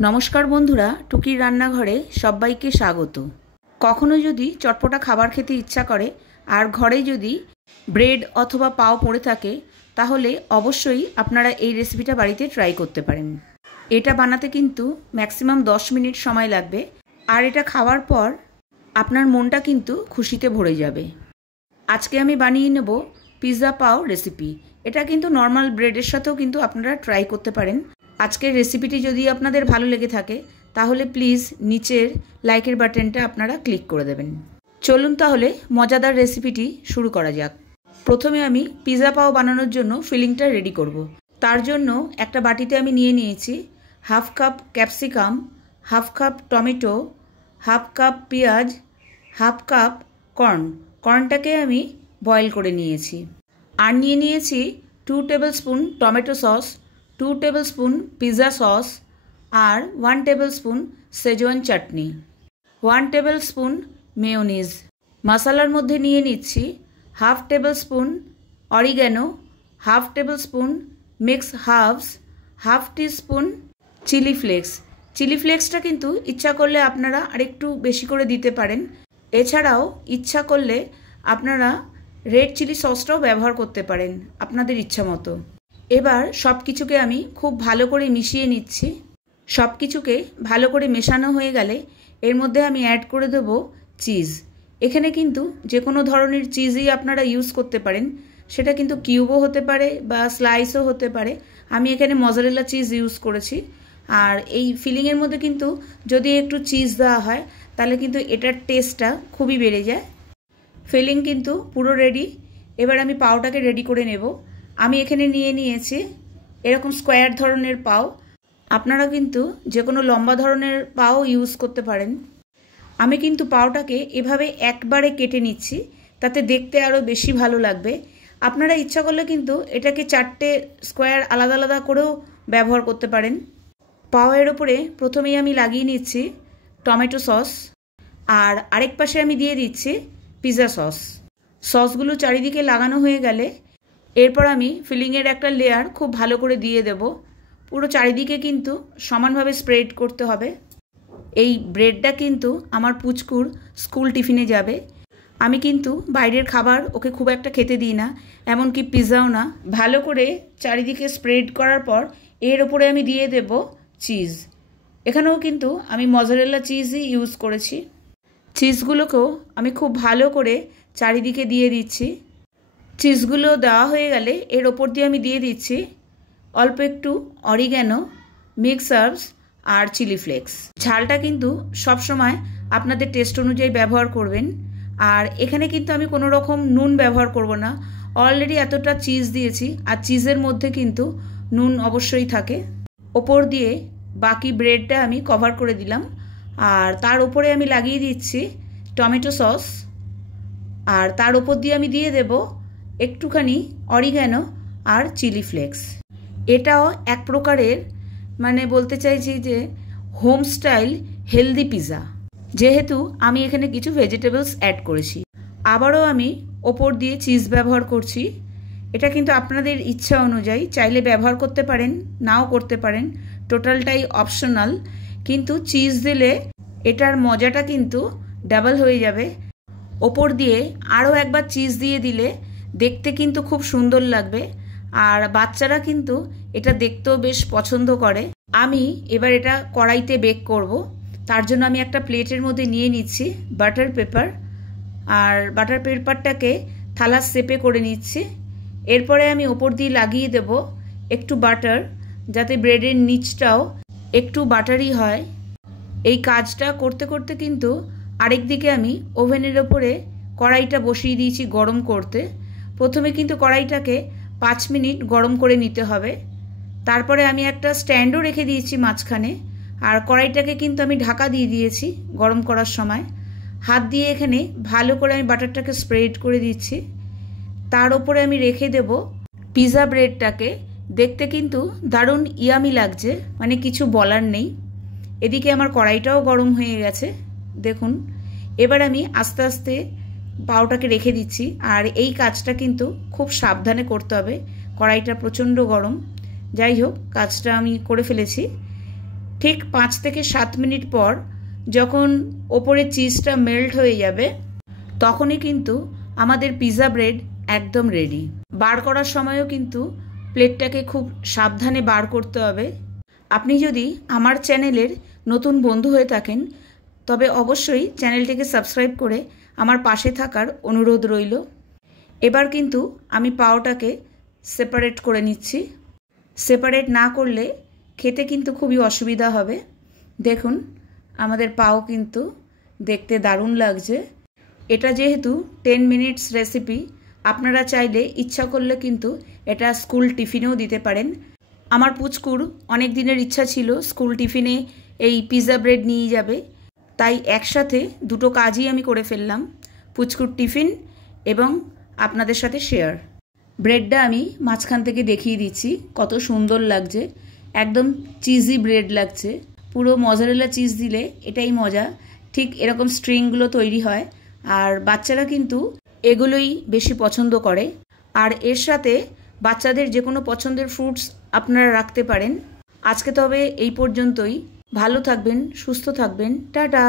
নমস্কার বন্ধুরা, টুকির রান্নাঘরে সবাইকে স্বাগত। কখনো যদি চটপটা খাবার খেতে ইচ্ছা করে আর ঘরে যদি ব্রেড অথবা পাও পড়ে থাকে, তাহলে অবশ্যই আপনারা এই রেসিপিটা বাড়িতে ট্রাই করতে পারেন। এটা বানাতে কিন্তু ম্যাক্সিমাম 10 মিনিট সময় লাগবে, আর এটা খাওয়ার পর আপনার মনটা কিন্তু খুশিতে ভরে যাবে। আজকে আমি বানিয়ে নেব পিৎজা পাও রেসিপি। এটা কিন্তু নর্মাল ব্রেডের সাথেও কিন্তু আপনারা ট্রাই করতে পারেন। আজকের রেসিপিটি যদি আপনাদের ভালো লেগে থাকে তাহলে প্লিজ নিচের লাইকের বাটনটা আপনারা ক্লিক করে দেবেন। চলুন তাহলে মজাদার রেসিপিটি শুরু করা যাক। প্রথমে আমি পিৎজা পাও বানানোর জন্য ফিলিংটা রেডি করব। তার জন্য একটা বাটিতে আমি নিয়ে নিয়েছি half cup capsicum, half cup tomato, half cup পেঁয়াজ, হাফ কাপ কর্নটাকে আমি বয়েল করে নিয়েছি। আর নিয়ে নিয়েছি 2 tablespoon tomato sauce, 2 tablespoon pizza sauce, আর 1 tablespoon Schezwan chutney, 1 tablespoon mayonnaise. মশলার মধ্যে নিয়ে নিচ্ছি half tablespoon oregano, half tablespoon mix herbs, half teaspoon chilli flakes. Chilli ফ্লেক্সটা কিন্তু ইচ্ছা করলে আপনারা আরেকটু বেশি করে দিতে পারেন। এছাড়াও ইচ্ছা করলে আপনারা রেড চিলি সসটাও ব্যবহার করতে পারেন আপনাদের ইচ্ছা মতো। এবার সব কিছুকে আমি খুব ভালো করে মিশিয়ে নিচ্ছি। সব কিছুকে ভালো করে মেশানো হয়ে গেলে এর মধ্যে আমি অ্যাড করে দেব চিজ। এখানে কিন্তু যে কোনো ধরনের চিজই আপনারা ইউজ করতে পারেন, সেটা কিন্তু কিউবও হতে পারে বা স্লাইসও হতে পারে। আমি এখানে মজারেলা চিজ ইউজ করেছি। আর এই ফিলিংয়ের মধ্যে কিন্তু যদি একটু চিজ দেওয়া হয় তাহলে কিন্তু এটার টেস্টটা খুবই বেড়ে যায়। ফিলিং কিন্তু পুরো রেডি। এবার আমি পাওটাকে রেডি করে নেব। আমি এখানে নিয়ে নিয়েছি এরকম স্কোয়ার ধরনের পাও। আপনারা কিন্তু যে কোনো লম্বা ধরনের পাও ইউজ করতে পারেন। আমি কিন্তু পাওটাকে এভাবে একবারে কেটে নিচ্ছি, তাতে দেখতে আরও বেশি ভালো লাগবে। আপনারা ইচ্ছা করলে কিন্তু এটাকে 4টে স্কোয়ার আলাদা আলাদা করেও ব্যবহার করতে পারেন। পাওয়ের ওপরে প্রথমেই আমি লাগিয়ে নিচ্ছি টমেটো সস, আর আরেক পাশে আমি দিয়ে দিচ্ছি পিৎজা সস। সসগুলো চারিদিকে লাগানো হয়ে গেলে এরপর আমি ফিলিংয়ের একটা লেয়ার খুব ভালো করে দিয়ে দেব। পুরো চারিদিকে কিন্তু সমানভাবে স্প্রেড করতে হবে। এই ব্রেডটা কিন্তু আমার পুচকুর স্কুল টিফিনে যাবে। আমি কিন্তু বাইরের খাবার ওকে খুব একটা খেতে দিই না, এমনকি পিৎজাও না। ভালো করে চারিদিকে স্প্রেড করার পর এর ওপরে আমি দিয়ে দেব চিজ। এখানেও কিন্তু আমি মজারেলা চিজই ইউজ করেছি। চিজগুলোকেও আমি খুব ভালো করে চারিদিকে দিয়ে দিচ্ছি। চিজগুলো দেওয়া হয়ে গেলে এর ওপর দিয়ে আমি দিয়ে দিচ্ছি অল্প একটু অরিগ্যানো, মিক্স হার্বস আর চিলি ফ্লেক্স। ঝালটা কিন্তু সবসময় আপনাদের টেস্ট অনুযায়ী ব্যবহার করবেন। আর এখানে কিন্তু আমি কোনো রকম নুন ব্যবহার করব না। অলরেডি এতটা চিজ দিয়েছি, আর চিজের মধ্যে কিন্তু নুন অবশ্যই থাকে। ওপর দিয়ে বাকি ব্রেডটা আমি কভার করে দিলাম, আর তার উপরে আমি লাগিয়ে দিচ্ছি টমেটো সস, আর তার উপর দিয়ে আমি দিয়ে দেব একটুখানি অরিগ্যানো আর চিলি ফ্লেক্স। এটাও এক প্রকারের বলতে চাইছি যে হোম স্টাইল হেলদি পিৎজা, যেহেতু আমি এখানে কিছু ভেজিটেবলস অ্যাড করেছি। আবারও আমি ওপর দিয়ে চিজ ব্যবহার করছি। এটা কিন্তু আপনাদের ইচ্ছা অনুযায়ী চাইলে ব্যবহার করতে পারেন, নাও করতে পারেন, টোটালটাই অপশনাল। কিন্তু চিজ দিলে এটার মজাটা কিন্তু ডাবল হয়ে যাবে। ওপর দিয়ে আরও একবার চিজ দিয়ে দিলে দেখতে কিন্তু খুব সুন্দর লাগবে, আর বাচ্চারা কিন্তু এটা দেখতেও বেশ পছন্দ করে। আমি এবার এটা কড়াইতে বেক করব। তার জন্য আমি একটা প্লেটের মধ্যে নিয়ে নিচ্ছি বাটার পেপার, আর বাটার পেপারটাকে থালার শেপে করে নিচ্ছি। এরপরে আমি ওপর দিয়ে লাগিয়ে দেব একটু বাটার, যাতে ব্রেডের নিচটাও একটু বাটারি হয়। এই কাজটা করতে করতে কিন্তু আরেক দিকে আমি ওভেনের ওপরে কড়াইটা বসিয়ে দিয়েছি গরম করতে। প্রথমে কিন্তু কড়াইটাকে 5 মিনিট গরম করে নিতে হবে। তারপরে আমি একটা স্ট্যান্ডও রেখে দিয়েছি মাঝখানে, আর কড়াইটাকে কিন্তু আমি ঢাকা দিয়ে দিয়েছি গরম করার সময়। হাত দিয়ে এখানে ভালো করে আমি বাটারটাকে স্প্রেড করে দিচ্ছি। তার ওপরে আমি রেখে দেব পিৎজা ব্রেডটাকে। দেখতে কিন্তু দারুণ ইয়ামি লাগছে, কিছু বলার নেই। এদিকে আমার কড়াইটাও গরম হয়ে গেছে দেখুন। এবার আমি আস্তে আস্তে পাওটাকে রেখে দিচ্ছি, আর এই কাজটা কিন্তু খুব সাবধানে করতে হবে, কড়াইটা প্রচণ্ড গরম। যাই হোক, কাজটা আমি করে ফেলেছি। ঠিক 5 থেকে 7 মিনিট পর যখন ওপরে চিজটা মেল্ট হয়ে যাবে তখনই কিন্তু আমাদের পিৎজা ব্রেড একদম রেডি। বার করার সময়ও কিন্তু প্লেটটাকে খুব সাবধানে বার করতে হবে। আপনি যদি আমার চ্যানেলের নতুন বন্ধু হয়ে থাকেন তবে অবশ্যই চ্যানেলটিকে সাবস্ক্রাইব করে আমার পাশে থাকার অনুরোধ রইল। এবার কিন্তু আমি পাওটাকে সেপারেট করে নিচ্ছি। সেপারেট না করলে খেতে কিন্তু খুবই অসুবিধা হবে। দেখুন আমাদের পাও কিন্তু দেখতে দারুণ লাগছে। এটা যেহেতু 10 মিনিটস রেসিপি, আপনারা চাইলে ইচ্ছা করলে কিন্তু এটা স্কুল টিফিনেও দিতে পারেন। আমার পুচকুর অনেক দিনের ইচ্ছা ছিল স্কুল টিফিনে এই পিৎজা ব্রেড নিয়ে যাবে, তাই একসাথে দুটো কাজই আমি করে ফেললাম, পুচকুর টিফিন এবং আপনাদের সাথে শেয়ার। ব্রেডটা আমি মাঝখান থেকে দেখিয়ে দিচ্ছি, কত সুন্দর লাগছে, একদম চিজি ব্রেড লাগছে। পুরো মজারেলা চিজ দিলে এটাই মজা, ঠিক এরকম স্ট্রিংগুলো তৈরি হয়। আর বাচ্চারা কিন্তু এগুলোই বেশি পছন্দ করে। আর এর সাথে বাচ্চাদের যে কোনো পছন্দের ফ্রুটস আপনারা রাখতে পারেন। আজকে তবে এই পর্যন্তই। ভালো থাকবেন, সুস্থ থাকবেন, টাটা।